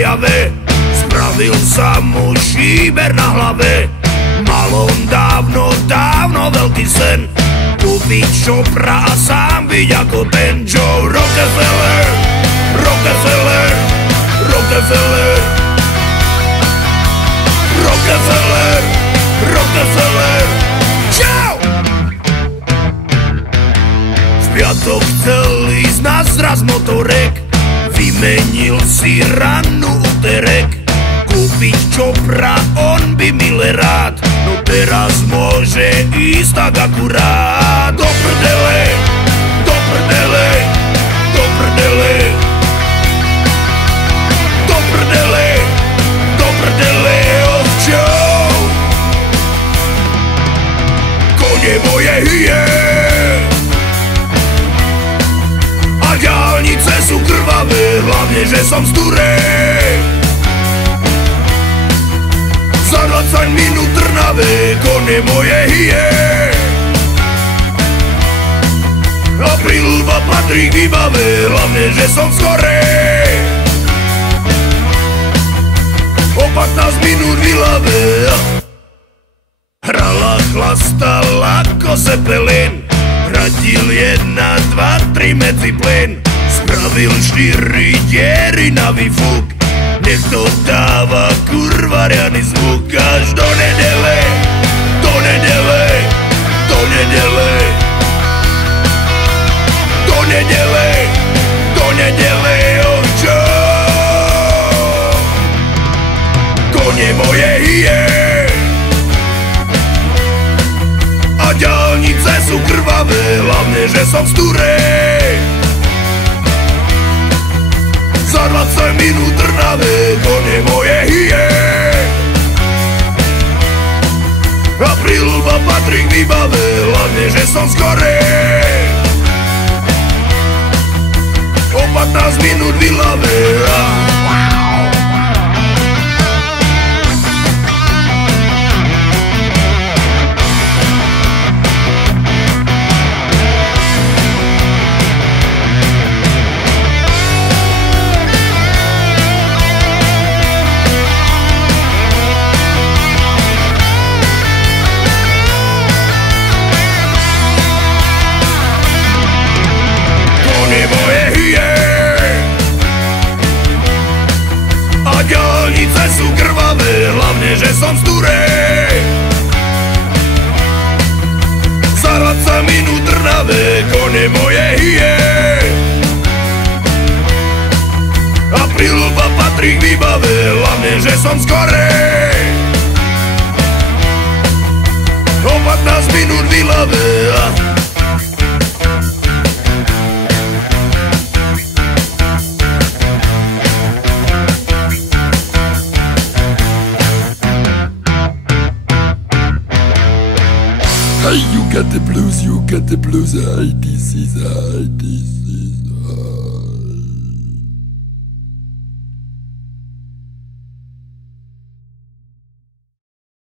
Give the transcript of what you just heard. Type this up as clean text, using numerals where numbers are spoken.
jave. Spravil sa mu šíber na hlave. Mal on dávno, dávno veľký sen, kúpiť čopra a sám byť ako ten Joe Rockefeller. Rockefeller, Rockefeller, Rockefeller, Rockefeller. Čau! V piatok chcel ísť na zraz motorek, vymenil si ranú úterek, kúpiť čopra on by mile rád, no teraz môže ísť tak akurát. Do prdele, do prdele, do prdele, do prdele, do prdele, ovčou. Kone moje hyje a diaľnice sú krvavé, hlavne že som z Turej. Za 20 minút Trnave, kone moje hyje a prilba patrí k výbave, hlavne že som skorej. O 15 minút v Ilave hrala, chlastal ako Zeppelin, radil 1, 2, 3 medzi plyn, spravil 4 diery na výfuk, nech to dáva kurva riadny zvuk až do nedele, do nedele, do nedele, do nedele, do nedele, ovčo. Kone moje hyje a diaľnice sú krvavé, hlavne že som z Turej. Za 20 minút Trnave, kone moje hyje a prilba patrí k výbave, hlavne že som skorej. O 15 minút v Ilave. Diaľnice sú krvavé, hlavne že som z Turej. Za 20 minút Trnave, kone moje hyje a prilba patrí k výbave, hlavne že som skorej. O 15 minút v Ilave. Hey, you got the blues, I this is.